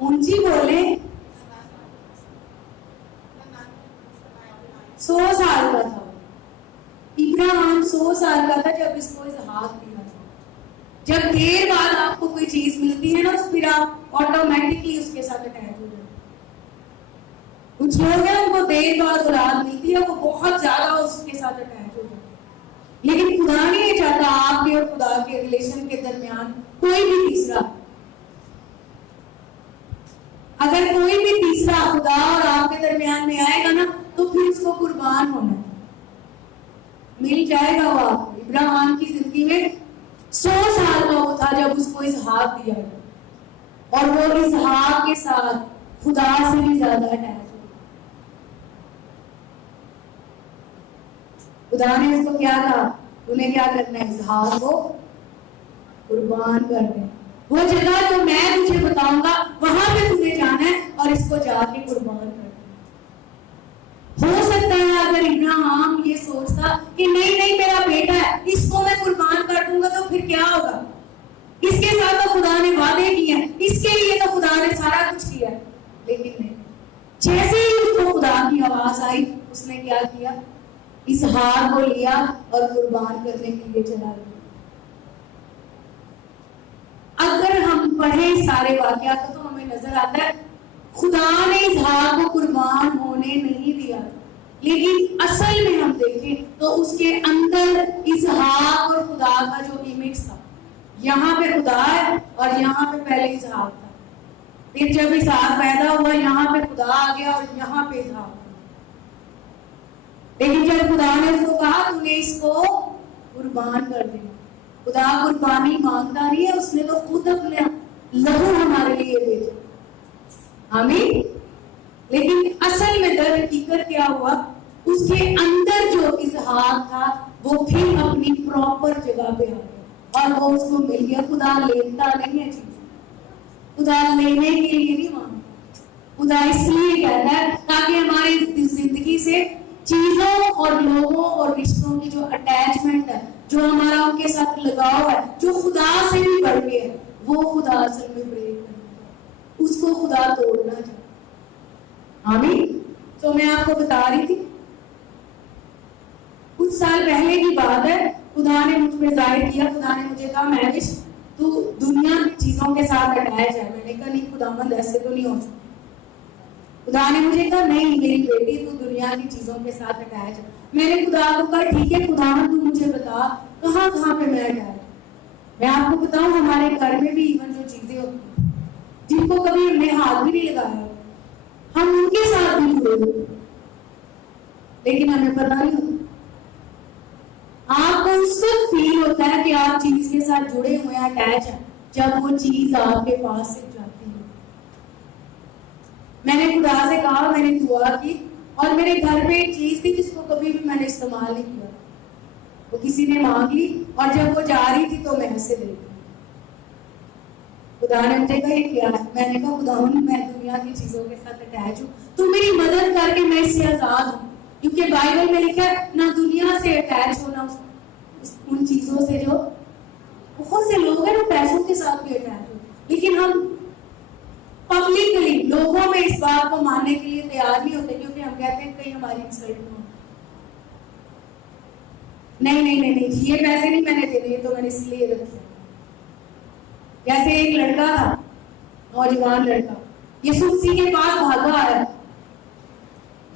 ऊंची बोले। 100 साल का था इब्राहिम, 100 साल का था जब इसको इसहाक दिया था। जब देर बाद आपको कोई चीज मिलती है ना तो फिर आप ऑटोमेटिकली उसके साथ अटैच हो जाते। कुछ लोग हैं उनको देर बाद औलाद मिलती है, वो बहुत ज्यादा उसके साथ अटैच हो जाते। लेकिन खुदा नहीं चाहता आपके और खुदा के रिलेशन के दरमियान कोई भी तीसरा। अगर कोई भी तीसरा खुदा और आपके दरमियान में आएगा ना तो फिर उसको कुर्बान होना है। मिल जाएगा वो आपको। इब्राहिम की जिंदगी में 100 साल का वो था जब उसको इसहाक दिया गया, और वो इसहाक के साथ खुदा से भी ज्यादा अटैच हो। खुदा ने उसको क्या कहा, तूने क्या करना है, इसहाक को कुर्बान कर दे। वो जगह जो मैं तुझे बताऊंगा वहां पे तुझे जाना है और इसको जाके कुर्बान कर दे। हो सकता है अगर इब्राहिम ये सोचता कि नहीं नहीं मेरा बेटा है, इसको मैं कुर्बान कर दूंगा तो फिर क्या होगा, इसके साथ तो खुदा ने वादे किए हैं, इसके लिए तो खुदा ने सारा कुछ किया। लेकिन नहीं, जैसे ही उसको खुदा की आवाज आई उसने क्या किया, इसहाक को लिया और कुर्बान करने के लिए चला गया। अगर हम पढ़े सारे वाकयात तो हमें नजर आता है खुदा ने इसहाक को कुर्बान होने नहीं दिया, लेकिन असल में हम देखें तो उसके अंदर इसहाक और खुदा का जो इमेज था, यहाँ पे खुदा है और यहाँ पे पहले इसहाक था। फिर जब इसहाक पैदा हुआ यहाँ पे खुदा आ गया और यहाँ पे इसहाक। लेकिन जब खुदा ने उसको कहा तूने इसको कुर्बान कर दिया, खुदा कुर्बानी मांगता नहीं है, उसने तो खुद अपने लहू हमारे लिए भेजा। आमीन। लेकिन असल में दर हकीकत क्या हुआ, उसके अंदर जो इसहाक था वो फिर अपनी प्रॉपर जगह पे आ गया और वो उसको मिल गया। खुदा लेता नहीं है चीज, खुदा लेने के लिए नहीं मांगता, खुदा इसलिए कहता है ताकि हमारी जिंदगी से चीजों और लोगों और रिश्तों की जो अटैचमेंट है, जो हमारा उनके साथ लगाव है, जो खुदा से भी बढ़ के है, वो खुदा असल में ब्रेक करता है, उसको खुदा तोड़ना चाहिए। आमीन। तो मैं आपको बता रही थी कुछ साल पहले की बात है, खुदा ने मुझ पे जाहिर किया। खुदा ने मुझे कहा महविश तू दुनिया की चीजों के साथ अटैच है। मैंने कहा नहीं खुदावंद ऐसे तो नहीं हो सकता। खुदा ने मुझे कहा नहीं मेरी बेटी तू दुनिया की चीजों के साथ अटैच है। मैंने खुदा को कहा ठीक है खुदावंद तू मुझे बता कहाँ कहाँ पे मैं अटैच। मैं आपको बताऊं हमारे घर में भी इवन जो चीजें होती हैं जिनको कभी हमने हाथ भी नहीं लगाया, हम उनके साथ भी जुड़े हुए, लेकिन हमें पता नहीं होता। आपको उस वक्त फील होता है कि आप चीज के साथ जुड़े हुए हैं, अटैच है, जब वो चीज आपके पास से जाती है। मैंने खुदा से कहा, मैंने दुआ की, और मेरे घर में एक चीज थी जिसको कभी भी मैंने इस्तेमाल नहीं किया, वो किसी ने मांग ली और जब वो जा रही थी तो मैं उसे दे दी। खुदा ने मुझे कहा क्या है, मैंने कहा खुदा मैं दुनिया की चीजों के साथ अटैच हूँ, तू मेरी मदद करके मैं इससे आजाद हूँ। क्योंकि बाइबल में लिखा है ना दुनिया से अटैच होना, उन चीजों से जो बहुत से लोग हैं ना पैसों के साथ भी अटैच हो, लेकिन हम पब्लिकली लोगों में इस बात को मानने के लिए तैयार नहीं होते क्योंकि हम कहते हैं कहीं हमारी इंसल्ट हो। नहीं नहीं नहीं नहीं ये पैसे नहीं मैंने देने, तो मैंने इसलिए रखे। जैसे एक लड़का था, नौजवान लड़का, यीशु मसीह के पास भागा आया।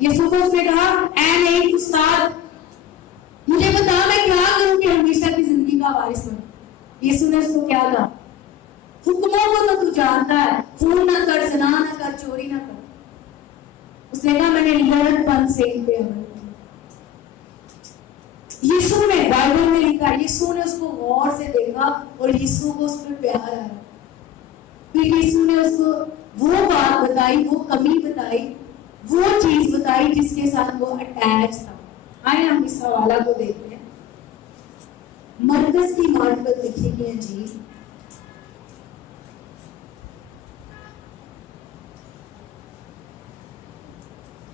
यीशु को उसने कहा ऐ नहीं उस्ताद मुझे बता मैं क्या करूं कि हमेशा की जिंदगी का वारिस बनूं। यीशु ने उसको क्या कहा, हुक्मों को तो तू जानता है, खून न कर, ज़िना न कर, चोरी न कर। उसने कहा मैंने लड़कपन से इन पे अमल किया। यीशु ने, बाइबल में लिखा, यीशु ने उसको गौर से देखा और यीशु को उस पर प्यार आया। फिर यीशु ने उसको वो बात बताई, वो कमी बताई, वो चीज बताई जिसके साथ वो अटैच था। आए हम इस हवाला को देखते हैं। मरकज की मार्फत लिखी गई है जी,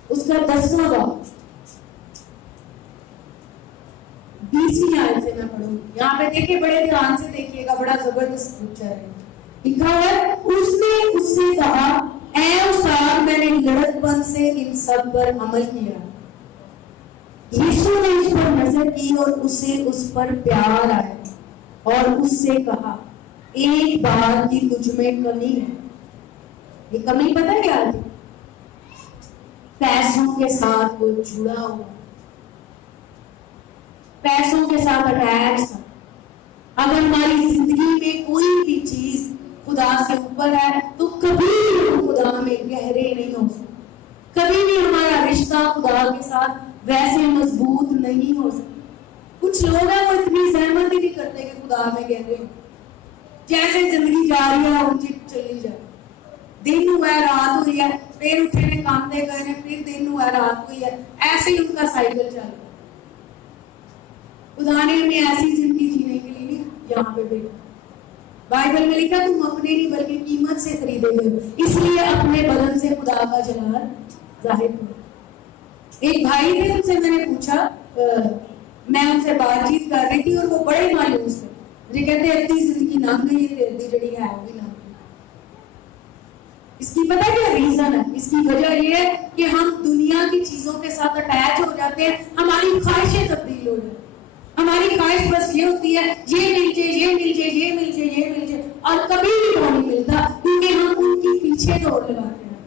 उसका 10वां बाब 20वीं आयत से मैं पढ़ूंगी। यहाँ पे देखिए, बड़े ध्यान से देखिएगा, बड़ा जबरदस्त पिक्चर है। लिखा है उसने उससे कहा ऐ उस्ताद, मैंने लड़कपन से इन सब पर अमल किया। यीशु ने उस पर नजर की और उसे उस पर प्यार आया और उससे कहा, एक बात की तुझ में कमी है। ये कमी पता क्या थी? पैसों के साथ वो जुड़ा हुआ, पैसों के साथ अटैच था। अगर हमारी जिंदगी में कोई भी चीज खुदा से ऊपर है तो कभी भी हम खुदा में गहरे नहीं हो सकते, कभी भी हमारा रिश्ता खुदा के साथ वैसे मजबूत नहीं हो सकता। कुछ लोग हैं वो इतनी सहमत ही नहीं करते कि खुदा में गहरे हो, जैसे जिंदगी जा रही है उनकी चली जाए। दिन हुआ है, रात हुई है, फिर उठे ने काम दे गए ने, फिर दिन हुआ है, रात हुई है, ऐसे ही उनका साइकिल चल रहा है। खुदा ने हमें ऐसी जिंदगी जीने के लिए नहीं यहाँ पे भेजा। बाइबल में लिखा, तुम अपने नहीं बल्कि कीमत से खरीदे गए हो, इसलिए अपने बदन से खुदा का जलाल जाहिर करो। एक भाई थे, उनसे मैंने पूछा, मैं उनसे बातचीत कर रही थी और वो बड़े मायूस थे। मुझे कहते अद्धी जिंदगी लंघ गई है, अद्धी जड़ी है वो भी लंघ गई। इसकी पता क्या रीजन है? इसकी वजह ये है कि हम दुनिया की चीजों के साथ अटैच हो जाते हैं, हमारी ख्वाहिशें तब्दील हो जाती हैं। हमारी ख्वाहिश बस ये होती है, ये मिल जाए, ये मिल जाए, ये मिल जाए, ये मिल जाए, और कभी भी वो नहीं मिलता क्योंकि हम उनके पीछे दौड़ लगाते हैं।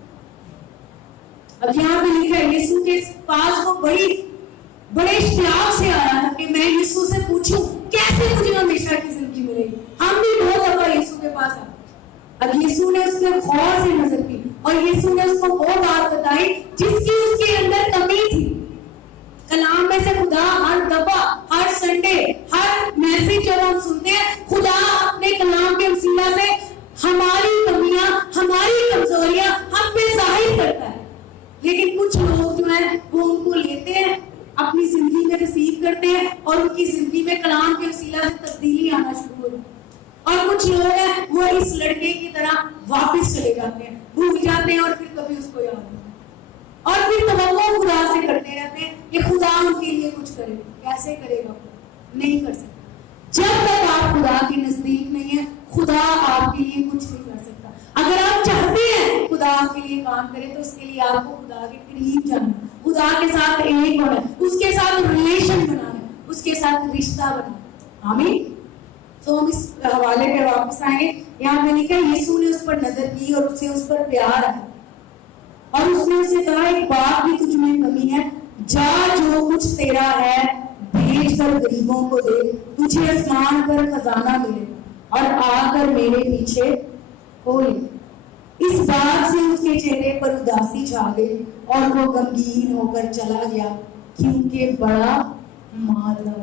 अब यहाँ पे लिखा है, यीशु के पास वो बड़े इश्तियाक से आया था कि मैं यीशु से पूछूं कैसे मुझे हमेशा की जिंदगी मिलेगी। हम भी बहुत दफा यीशु के पास आए। अब यीशु ने उसके गौर से नजर की और यीशु ने उसको वो बात बताई जिसकी उसके अंदर कमी थी। कलाम में से खुदा हर दफा, हर संडे, हर मैसेज जब हम सुनते हैं, खुदा अपने कलाम के वसीला से हमारी कमियां, हमारी कमजोरियां हम पे जाहिर करता है। लेकिन कुछ लोग जो है वो उनको लेते हैं, अपनी जिंदगी में रिसीव करते हैं और उनकी जिंदगी में कलाम के वसीला से तब्दीली आना शुरू हो जाती है। और कुछ लोग हैं वो इस लड़के की तरह वापस चले जाते हैं, भूल जाते हैं और फिर कभी उसको याद नहीं, और फिर तवक्को खुदा से करते रहते हैं कि खुदा उनके लिए कुछ करे। कैसे करेगा? नहीं कर सकता। जब तक आप खुदा के नजदीक नहीं है, खुदा आपके लिए कुछ नहीं कर सकता। अगर आप चाहते हैं खुदा आपके लिए काम करे तो उसके लिए आपको खुदा के करीब जाना, खुदा के साथ एक होना, उसके साथ रिलेशन बनाना, उसके साथ रिश्ता बनाना। आमीन। तो हम इस हवाले पे वापस आएंगे। यहाँ पे लिखा है, यीशु ने उस पर नजर की और उसे उस पर प्यार आया और उसने उसे कहा, एक बात भी तुझ में कमी है, जा जो कुछ तेरा है बेच कर गरीबों को दे, तुझे आसमान पर खजाना मिले और आकर मेरे पीछे हो ले। इस बात से उसके चेहरे पर उदासी छा गई और वो गमगीन होकर चला गया क्योंकि बड़ा माल था।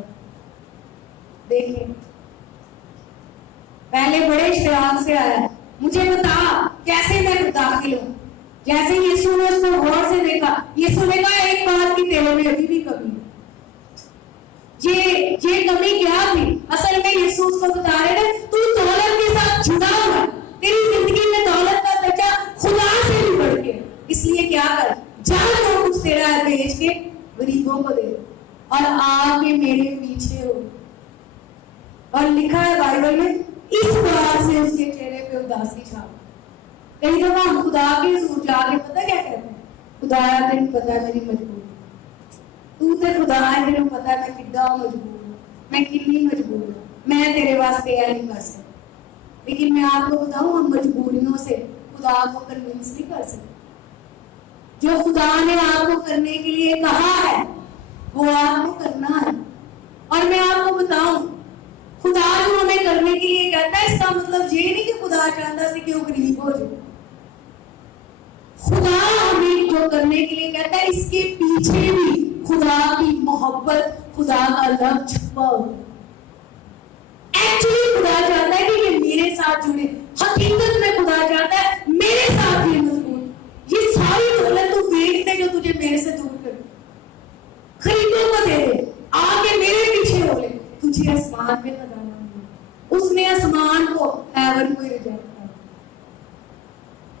देखिए, पहले बड़े इश्तियाक से आया, मुझे बता कैसे मैं दाखिल हूं। जैसे यीशु ने उसको गौर से देखा, यीशु ने कहा, एक बात की तेरे में अभी भी कमी है। ये कमी क्या थी? असल में यीशु उसको बता रहे थे, तू दौलत के साथ जुड़ा हुआ, तेरी जिंदगी में दौलत का दर्जा खुदा से भी बढ़ के, इसलिए क्या कर, जा जो कुछ तेरा है बेच के गरीबों को दे और आके मेरे पीछे हो। और लिखा है बाइबल में, इस बात से उसके चेहरे पे उदासी छा। कई दफा हम खुदा के हजूर जाके पता क्या कहते हैं, खुदाया तेन पता है मेरी मजबूरी, तू ते खुदा है, तेन पता है मैं कितना मजबूर हूं, मैं कितनी मजबूर हूं, मैं तेरे वास्ते यह नहीं कर सकती। लेकिन मैं आपको बताऊं, हम मजबूरियों से खुदा को कन्विंस नहीं कर सकते। जो खुदा ने आपको करने के लिए कहा है वो आपको करना है। और मैं आपको बताऊं, खुदा जो हमें करने के लिए कहता है, इसका मतलब ये नहीं कि खुदा चाहता है कि वो गरीब हो जाए। खुदा हमें जो करने के लिए कहता है, इसके पीछे भी खुदा की मोहब्बत, खुदा का लव छुपा हुआ है। एक्चुअली खुदा चाहता है कि ये मेरे साथ जुड़े, हकीकत में खुदा चाहता है मेरे साथ ये मजबूत, ये सारी दौलत तू बेच दे जो तुझे मेरे से दूर कर, खरीदों को दे दे, आके मेरे पीछे हो ले, तुझे आसमान पे खजाना मिले। उसने आसमान को, हेवन को रिजेक्ट किया।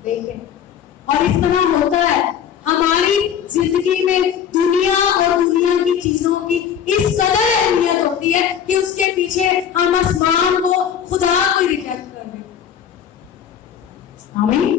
देखें, और इस तरह होता है हमारी जिंदगी में, दुनिया और दुनिया की चीजों की इस कदर अहमियत होती है कि उसके पीछे हम आसमान को, खुदा को रिजेक्ट कर दें। आमीन।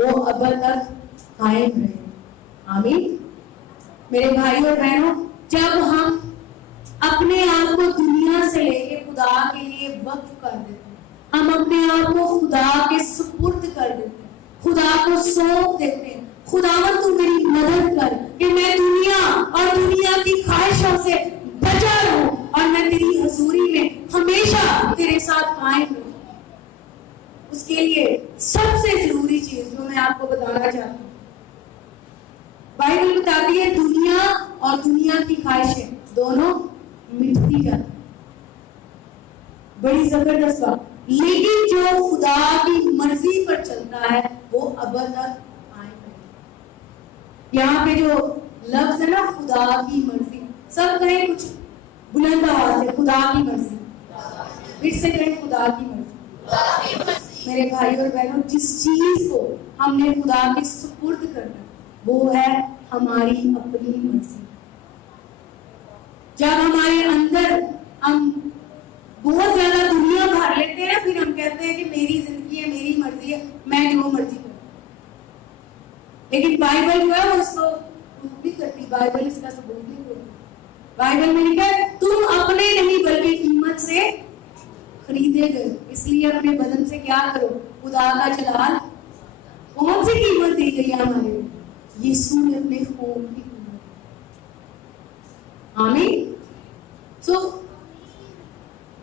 वो अब तक कायम रहे। आमीन। मेरे भाई और बहनों, जब हम अपने आप को दुनिया से लेके खुदा के लिए वक्फ कर देते हैं, हम अपने आप को खुदा के सुपुर्द कर देते हैं, खुदा को सौंप देते हैं, खुदावन तू मेरी मदद कर कि मैं दुनिया और दुनिया की ख्वाहिशों से बचा रहूं और मैं तेरी हजूरी में हमेशा तेरे साथ कायम रहूं। उसके लिए सबसे जरूरी चीज जो मैं आपको बताना चाहती हूँ, बाइबल बताती है दुनिया और दुनिया की ख्वाहिशें दोनों मिटती जाती, बड़ी जबरदस्त बात। लेकिन जो खुदा की मर्जी पर चलता है वो अब तक आएगा। यहाँ पे जो लफ्ज है ना खुदा की मर्जी, सब कहें कुछ बुलंद आवाज से, खुदा की मर्जी। फिर से कहें खुदा की मर्जी। मेरे भाई और बहनों, जिस चीज को हमने खुदा के सुपुर्द करना वो है हमारी अपनी मर्जी। जब हमारे अंदर हम बहुत ज्यादा दुनिया भर लेते हैं, फिर हम कहते हैं कि मेरी जिंदगी है, मेरी मर्जी है, मैं जो मर्जी करूं। लेकिन बाइबल जो है वो इसको प्रूव नहीं करती, बाइबल इसका सबूत नहीं करती। बाइबल में लिखा है तुम अपने नहीं बल्कि कीमत से खरीदे गए, इसलिए अपने बदन से क्या करो, खुदा का जलाल। कौन सी कीमत दी गई है हमारे लिए? यीशु ने अपने खून की कीमत। आमीन। सो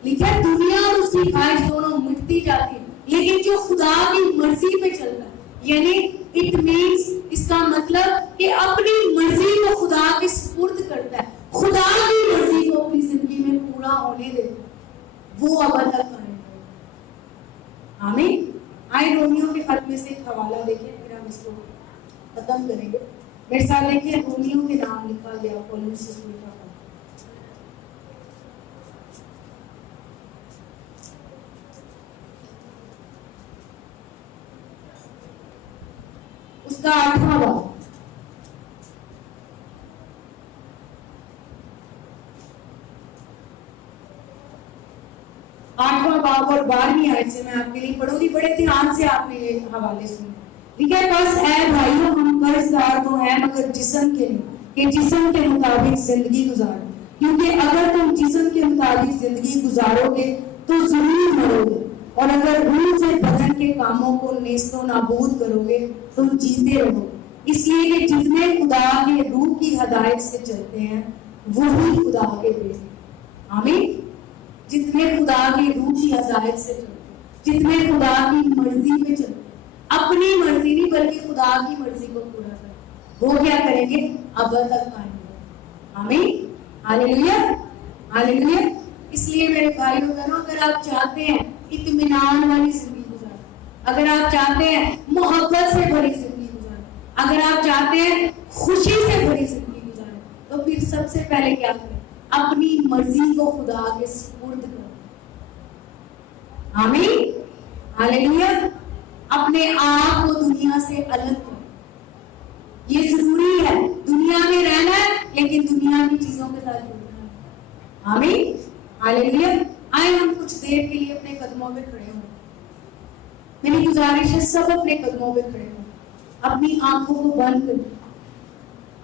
लिखा है दुनिया और उसकी ख्वाहिश दोनों मिटती जाती है, लेकिन जो खुदा की मर्जी पे चलता है, यानी इट मीन्स, इसका मतलब कि अपनी मर्जी को खुदा के सुपुर्द करता है, खुदा की मर्जी को अपनी जिंदगी में पूरा होने देता है, वो अब तक कायम है। आमीन। आए रोमियो के खत में से एक हवाला देखिए, फिर हम इसको खत्म करेंगे। मेरे साथ देखिए रोमियो के नाम लिखा गया कॉलोसियस का। उसका 8वां बाब, और 12वीं आयत से मैं आपके लिए पढ़ूंगी, बड़े ध्यान से आपने ये हवाले सुने। ठीक है, बस है भाइयों हम कर्जदार तो हैं मगर जिस्म के नहीं, कि जिस्म के मुताबिक जिंदगी गुजारो, क्योंकि अगर तुम जिस्म के मुताबिक जिंदगी गुजारोगे तो जरूर मरोगे, और अगर रूह से बदन के कामों को नेस्तो नाबूद करोगे तो जीते रहोगे। इसलिए कि जितने खुदा के रूह की हदायत से चलते हैं वही खुदा के बेटे। आमीन। जितने खुदा की रूह की हदायत से चलते, जितने खुदा की मर्जी में चलते, अपनी मर्जी नहीं बल्कि खुदा की मर्जी को पूरा करें, वो क्या करेंगे? अब तक पाएंगे। आमीन। Hallelujah, hallelujah. इसलिए मेरे भाई और बहनों, अगर आप चाहते हैं इत्मीनान वाली जिंदगी गुजारना, अगर आप चाहते हैं मोहब्बत से भरी जिंदगी गुजारना, अगर आप चाहते हैं खुशी से भरी जिंदगी गुजारना, तो फिर सबसे पहले क्या करें? अपनी मर्जी को खुदा के सुपुर्द करो। आमीन। हालेलुया। अपने आप को दुनिया से अलग करो। ये जरूरी है, दुनिया में रहना है लेकिन दुनिया की चीजों के साथ जुड़ना है। आमीन। हालेलुया। आए हम कुछ देर के लिए अपने कदमों पे खड़े हों। मेरी गुजारिश है सब अपने कदमों पे खड़े हों, अपनी आंखों को बंद करें,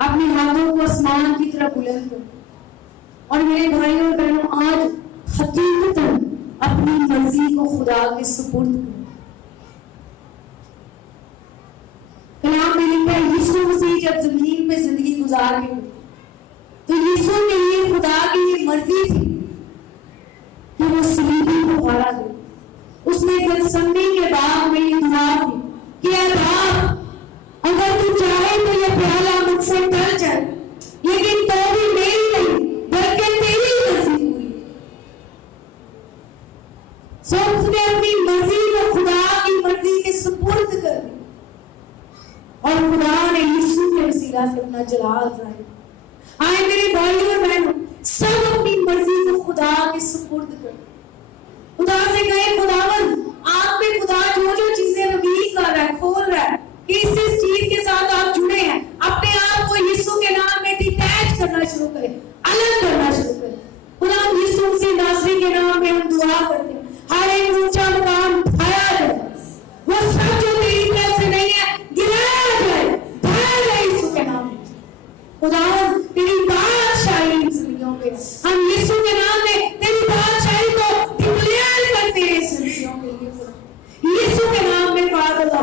अपने हाथों को आसमान की तरफ बुलंद करें, और मेरे भाई और बहनों आज हकीकतन अपनी मर्जी को खुदा के सुपुर्द करें। कलाम में लिखा है यीशु मसीह जब जमीन पे जिंदगी गुजार रहे तो यीशु के लिए खुदा की मर्जी थी कि वो सलीबी को हरा दे। उसने गतसमनी के बाग में ये दुआ की कि ऐ बाप, अगर तू चाहे तो ये प्याला मुझसे टल जाए, लेकिन तो भी मेरी नहीं बल्कि तेरी मर्जी हुई। सो उसने अपनी मर्जी को खुदा की मर्जी के सुपुर्द कर दी, और खुदा ने यीशु के वसीला से अपना जलाल जाहिर। आए मेरे भाई और बहनों, सब अपनी मर्जी को खुदा के सुपुर्द कर, खुदा से कहे खुदावन आप पे खुदा जो जो चीजें रिवील कर रहा है, खोल रहा है, किस चीज के साथ आप जुड़े हैं, अपने आप को यीशु के नाम में डिटैच करना शुरू करें, अलग करना शुरू करें। खुदा यीशु मसीह नासरी के नाम में हम दुआ करते हैं, हर एक ऊंचा मुकाम उठाया जाए, वो सब जो तेरी तरफ से नहीं है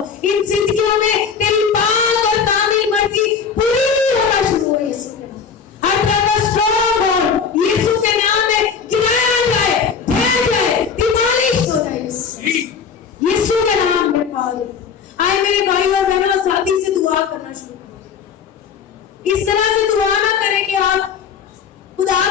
इन जिंदगियों में तेरी पाक और कामिल मर्जी पूरी होना शुरू हो यीशु के नाम। हर तरह का स्ट्रॉन्ग होल्ड यीशु के नाम में गिराया जाए, ढह जाए, डिमोलिश हो जाए यीशु के नाम में। फादर आए मेरे भाई और बहनों, साथी से दुआ करना शुरू करो। इस तरह से दुआ ना करें कि आप खुदा